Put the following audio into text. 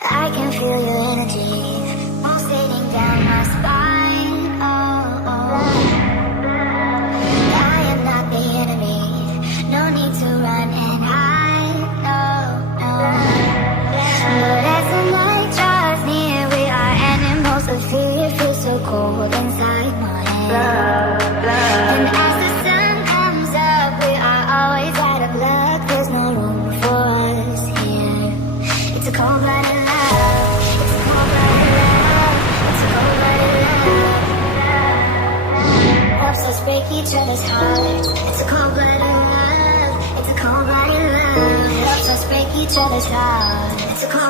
I can feel your energy pulsating down my spine. Oh, oh. I am not the enemy. No need to run and hide. No, no. But as the night draws near, we are animals of fear. Feel so cold inside my head. And as the sun comes up, we are always out of luck. There's no room for us here. It's a cold-blooded love. It's a cold-blooded love. It's a cold-blooded love. Helps us break each other's hearts. It's a cold-blooded love. It's a cold-blooded love. Helps us break each other's hearts. It's a cold